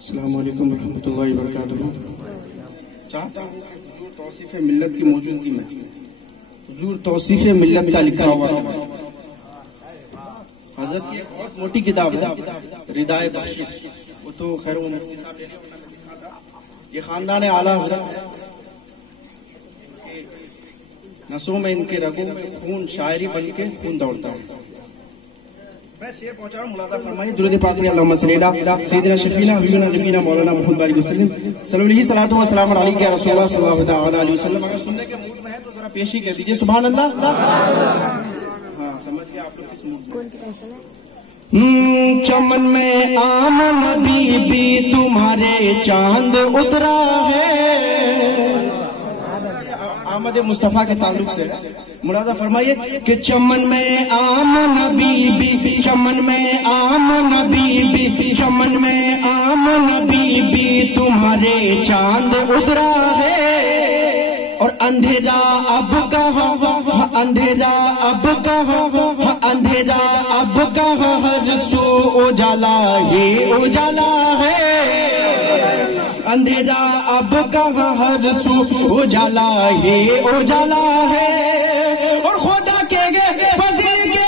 السلام علیکم ورحمۃ اللہ وبرکاتہ. چاہتا ہوں کہ حضور توصیف ملت کی موجودگی میں حضور توصیف ملت کا لکھا ہوا حضرت کی ایک بہت موٹی کتاب ہے ردائے بخشش. وہ تو خیر وہ مفتی صاحب نے لکھا تھا. یہ خاندان اعلیٰ حضرت نسوں میں ان کے رگوں میں خون شاعری بن کے خون دوڑتا ہے. میں شعر پہنچا رہا ہوں. ملاحظہ فرمائیے درود پاک میں اللہم صلی علی سیدنا شفیعنا حبیبنا نبینا مولانا محمد بارک وسلم صلی اللہ علیہ صلاۃ و سلام علیک یا رسول اللہ صلی اللہ علیہ وسلم. اگر سننے کے موڈ میں ہے تو ذرا پیش ہی کہہ دیجیے سبحان اللہ. ہاں سمجھ گئے آپ لوگ کس موڈ میں. چمن میں آمن بی بی تمہارے چاند اترا ہے. آمد مصطفیٰ کے تعلق سے ملاحظہ فرمائیے کہ چمن میں آمن بی بی چمن میں آمن بی بی چمن میں آمن بی بی تمہارے چاند اترا ہے. اور اندھیرا اب کہاں اندھیرا اب کہاں اندھیرا اب کہاں ہر سو اجالا ہی اجالا ہے. اندھیرا اب کہاں ہر سو اجالا ہی اجالا ہے. اور خدا کے فضل کے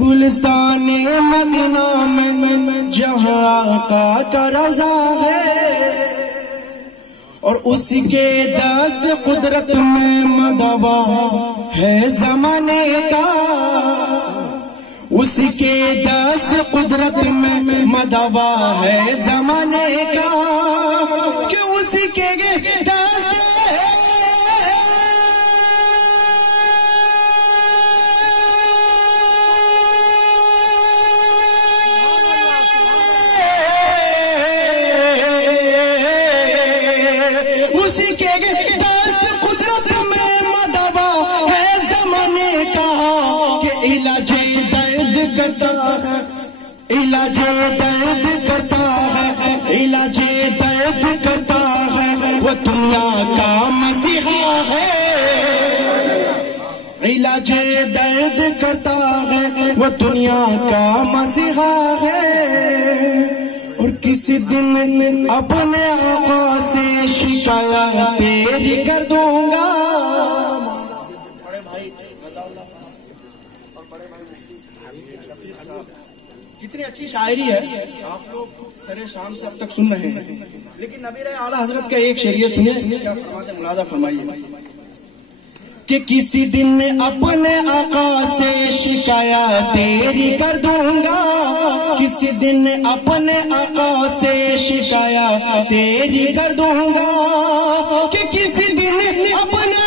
گلستان مدینہ میں جہاں آقا کا رضا ہے. اور اس کے دست قدرت میں مدوا ہے زمانے کا. اس کے دست قدرت میں مدوا ہے زمانے کا. کہ اس کے دست علاج درد کرتا ہے علاج درد کرتا ہے وہ دنیا کا مسیحا ہے. علاج درد کرتا ہے وہ دنیا کا مسیحا ہے. اور کسی دن اپنے آقا سے شکایت تیری کر دوں گا. کتنی اچھی شاعری ہے آپ لوگ سر شام سے اب تک سن رہے ہیں. لیکن نبی اعلیٰ حضرت کا ایک شعر سنیے کیا فرماتے ہیں. ملاحظہ فرمائیے کہ کسی دن اپنے آقا سے شکایت تیری کر دوں گا. کسی دن اپنے آقا سے شکایت تیری کر دوں گا. کہ کسی دن اپنے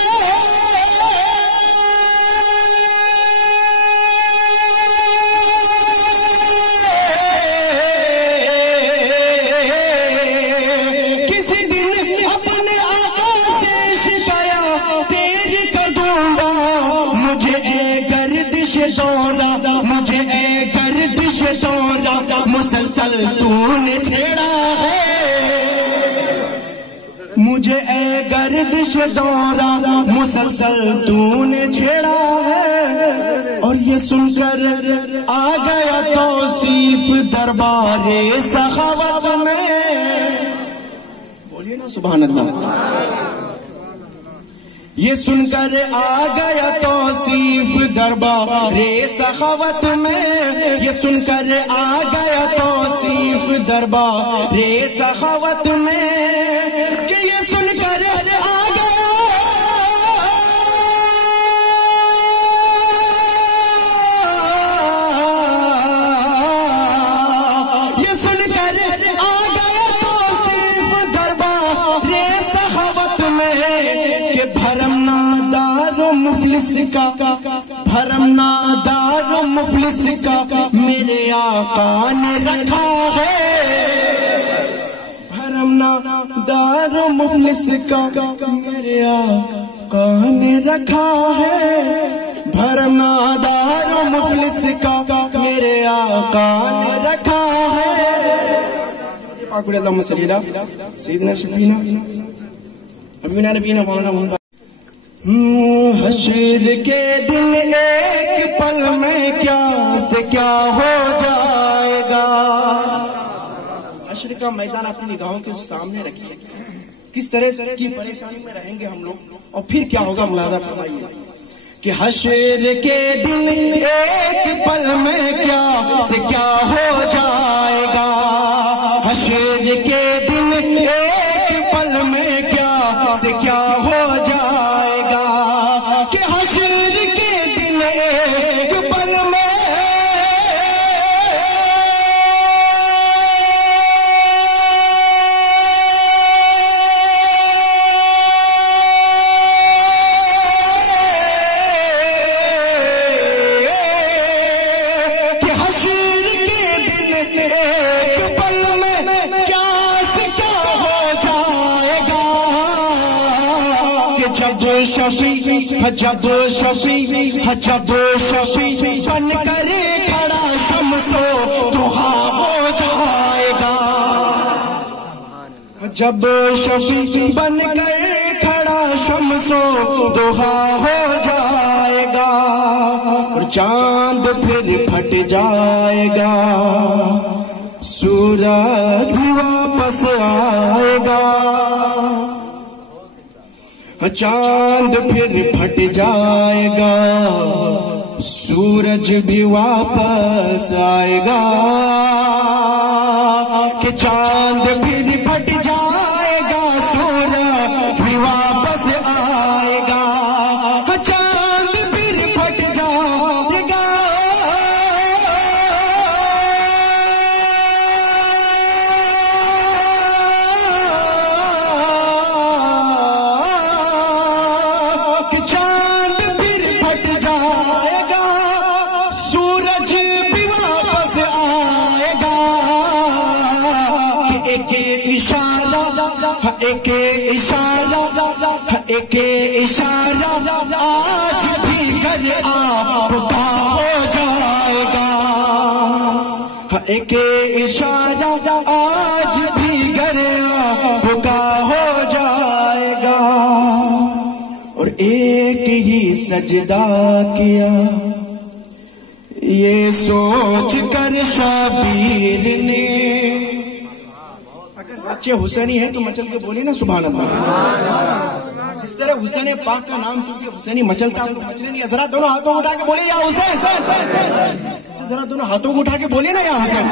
مجھے اے گردش دورہ مسلسل تو نے چھیڑا ہے. مجھے اے گردش دورہ مسلسل تو نے چھیڑا ہے. اور یہ سن کر آ گیا توصیف دربار سخاوت میں. بولیے نا سبحان اللہ. یہ سن کر آ گیا توصیف دربار سخاوت میں. یہ سن کر آ گیا توصیف دربار سخاوت میں. کہ یہ سن کر آ گیا یہ سن کر آ گیا توصیف دربار سخاوت مفلس کا بھرم نادار و مفلس کا میرے آقا نے رکھا ہے، بھرم نادار و مفلس کا میرے آقا نے رکھا ہے، بھرم نادار و مفلس کا میرے آقا نے رکھا ہے۔ اللہم صلی علی سیدنا شفینا حبیبنا نبینا مولانا محمد۔ حشر کے دن ایک پل میں کیا سے کیا ہو جائے گا، حشر کا میدان اپنی نگاہوں کے سامنے رکھیے، کس طرح سے کی پریشانی میں رہیں گے ہم لوگ اور پھر کیا ہوگا ملاحظہ فرمائیے کہ حشر کے دن ایک پل میں کیا سے کیا ہو جائے گا، حشر کے دن ایک پل میں کیا سے کیا ہو جائے گا، کہ حشر کے دن ایک پل میں جب شفیع بن کر کھڑا شمس و ضحیٰ ہو جائے گا، جب شفیع بن کر کھڑا شمس و ضحیٰ ہو جائے گا، اور چاند پھر پھٹ جائے گا، سورج بھی واپس آئے گا، چاند پھر پھٹ جائے گا، سورج بھی واپس آئے گا، کہ چاند پھر پھٹ جائے گا، سورج بھی واپس آئے گا، چاند پھر پھٹ جائے گا، ایک اشارہ آج بھی گر آپ کا ہو جائے گا، ایک اشارہ آج بھی گر آپ کا ہو جائے گا، اور ایک ہی سجدہ کیا یہ سوچ کر شبیر نے، اگر سچے حسینی ہے تو مچل کے بولے نا سبحان اللہ، جس طرح حسین پاک کا نام سن کے حسینی مچلتا ہے مچلے نہیں، ذرا دونوں ہاتھوں کو اٹھا کے بولے یا حسین، ذرا دونوں ہاتھوں کو اٹھا کے بولے نا یا حسین۔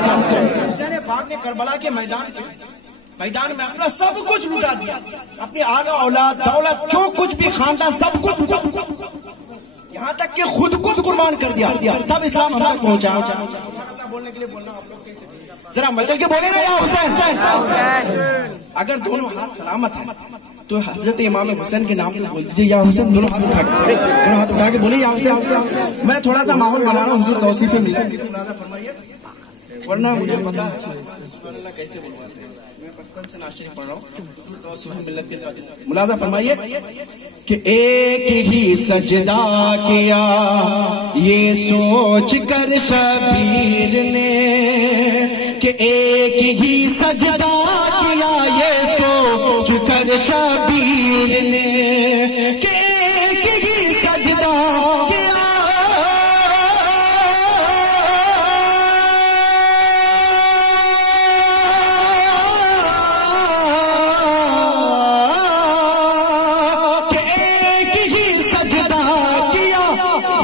حسین پاک نے کربلا کے میدان میں اپنا سب کچھ لوٹا دیا، اپنی آگا اولاد دولت جو کچھ بھی خاندان سب کچھ، یہاں تک کہ خود قربان کر دیا، تب اسلام ہم تک پہنچا۔ بولنے کے لیے بولنا آپ لوگ کیسے، ذرا مچل کے بولے نا یا حسین۔ اگر دونوں ہاتھ سلامت ہیں تو حضرت امام حسین کے نام پہ بول دیجئے یا حسین، دونوں ہاتھ اٹھا کے بولے یا حسین۔ میں تھوڑا سا ماحول بنا رہا ہوں، حضور توصیف ملت فرمائیے، ورنہ مجھے پتا ہے کیسے بولواتے ہیں، میں بچپن سے ناز شریف پڑھ رہا ہوں، توصیف ملت کے ملاحظہ فرمائیے کہ ایک ہی سجدہ کیا یہ سوچ کر شبیر نے، کہ ایک ہی سجدہ کیا یہ سوچ کر شبیر نے، کہ ایک ہی سجدہ کیا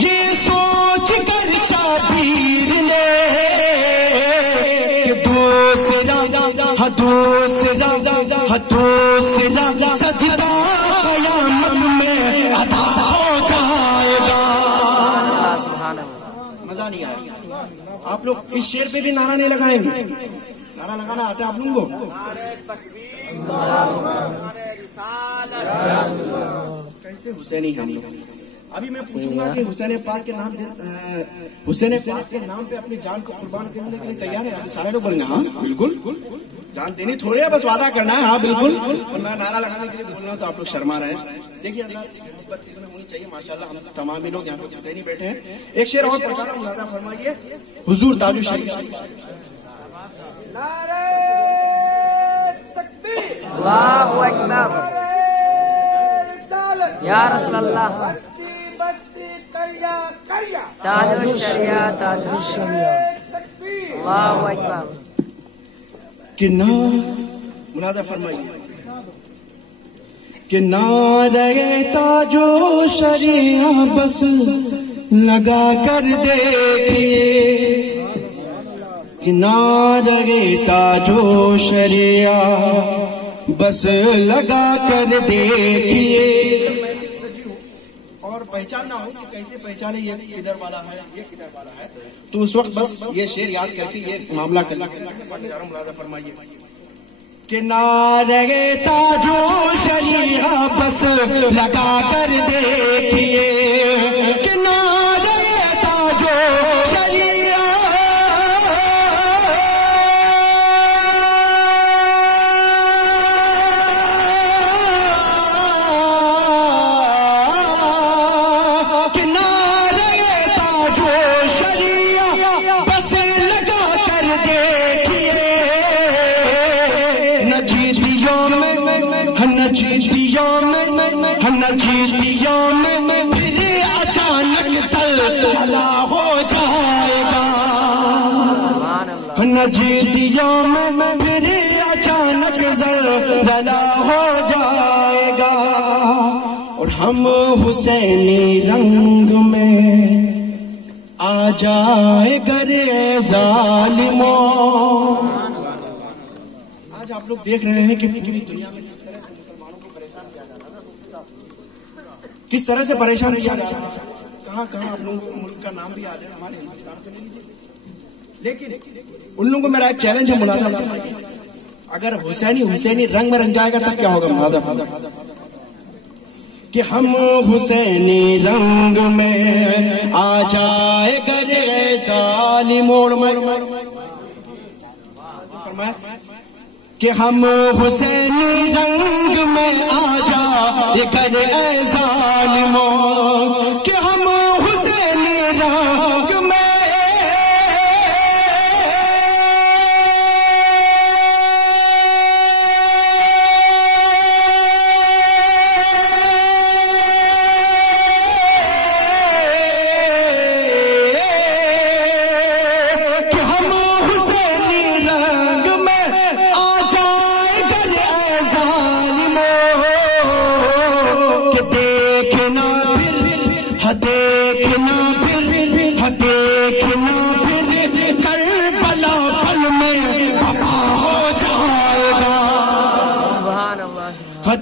یہ سوچ کر شبیر نے، کہ دوسرا سجدہ قیامت میں ادا ہو جائے گا۔ مزہ نہیں آیا؟ آپ لوگ اس شعر پہ بھی نعرہ نہیں لگائیں گے؟ نعرہ لگانا آتا ہے آپ لوگوں کو؟ کیسے حسینی ہم لوگ، ابھی میں پوچھوں گا کہ حسین پاک کے نام پہ اپنی جان کو قربان کرنے کے لیے تیار ہے؟ ابھی سارے لوگ بولیں گے ہاں بالکل، جان دینی تھوڑی ہے، بس وعدہ کرنا ہے ہاں بالکل، اور میں نعرہ لگانے کے لیے بول رہا ہوں تو آپ لوگ شرما رہے ہیں. دیکھیے اللہ کی محبت دل میں ہونی چاہیے. ماشاءاللہ ہم تمام ہی لوگ یہاں پہ حسینی بیٹھے ہیں. ایک شعر اور پڑھا رہا ہوں، ملاحظہ فرمائیے. حضور تاج الشریف اللہ اکبر یا رسول اللہ تاج الشریعہ تاج الشریعہ اللہ اکبر. کہ ملاحظہ فرمائیے کہ نعرہ تاج الشریعہ بس لگا کر دیکھیے، کہ نعرہ تاج الشریعہ بس لگا کر دیکھیے. اور پہچاننا ہو کہ کیسے پہچانے یہ کدھر والا ہے یہ کدھر والا ہے، تو اس وقت بس یہ شعر یاد کر کے یہ معاملہ کرنا ملاحظہ فرمائیے کہ نعرہ تاج الشریعہ بس لگا کر دیکھیے، کہ نعرہ تاج الشریعہ بس لگا کر دیکھیے. نجیتیوں میں پھر اچانک زلزلہ ہو جائے گا، نجیتیوں میں پھر اچانک زلزلہ ہو جائے گا. اور ہم حسینی رنگ میں آ جائے گرے ظالموں. آج آپ لوگ دیکھ رہے ہیں کہ پوری دنیا میں کس طرح سے پریشان کیا جا رہا ہے. کہاں کہاں آپ لوگوں کو ملک کا نام بھی یاد ہے، ہمارے ہندوستان کو لے لیجیے. لیکن ان لوگوں کو میرا ایک چیلنج ہے ملاحظہ، اگر حسینی رنگ میں رنگ جائے گا تب کیا ہوگا ملاحظہ کہ ہم حسینی رنگ میں آ جائے گرے ظالموں کہ ہم حسینی رنگ میں آ جائے گرے ظالموں کہ ہم حسینی رنگ میں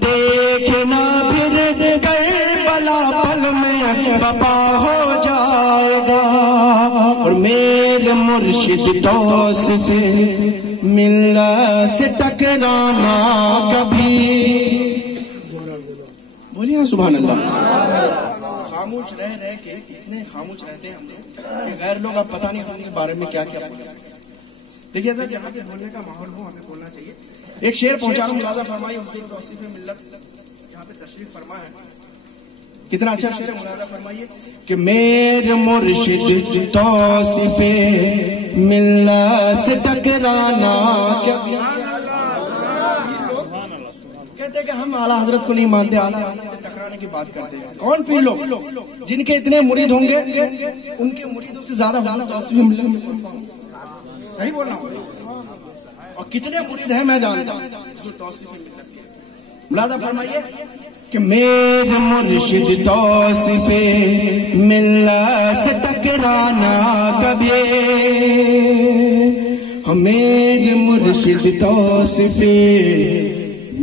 دیکھنا پھر کربلا پل میں بپا ہو جائے گا. اور میرے مرشد دوست سے ملنا سے ٹکرانا کبھی. بولیے نا سبحان اللہ. خاموش رہ کے اتنے خاموش رہتے ہیں ہم لوگ کہ غیر لوگ اب پتہ نہیں ہم کے بارے میں کیا کیا. دیکھیے سر جہاں پہ بولنے کا ماحول ہو ہمیں بولنا چاہیے. ایک شعر پہنچا رہا ہوں، ملاحظہ فرمائی. توصیف ملت یہاں پہ تشریف فرما ہے. کتنا اچھا شعر ہے، ملاحظہ فرمائیے کہ میرے مرشد توصیف ملت سے ٹکرانا کبھی. کہتے ہیں کہ ہم اعلیٰ حضرت کو نہیں مانتے، اعلیٰ حضرت سے ٹکرانے کی بات کرتے ہیں. کون پیر لوگ جن کے اتنے مرید ہوں گے ان کے مریدوں سے زیادہ توصیف ملت. صحیح بول رہا ہوں. اور کتنے مرید ہیں میں جانتا ہوں. ملاحظہ فرمائیے کہ میرے مرشد توصیف ملت سے ٹکرانا کبھی. میرے مرشد توصیف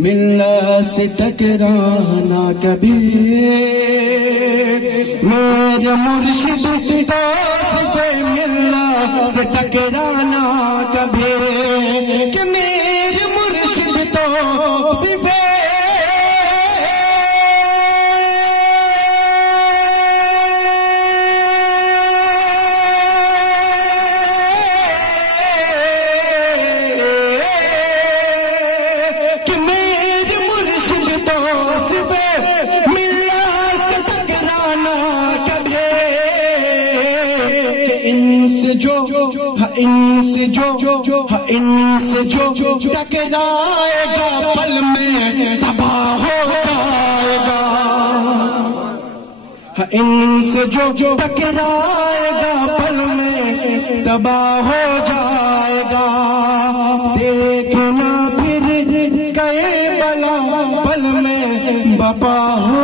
ملت سے ٹکرانا کبھی. میرے مرشد توصیف ملت سے ٹکرانا کبھی. کہ میرے مرشد توصیف ان سے جو ٹکرائے گا پل میں تباہ ہو جائے گا. ان سے جو ٹکرائے گا پل میں تباہ ہو جائے گا. دیکھنا پھر کربلا پل میں بپا ہو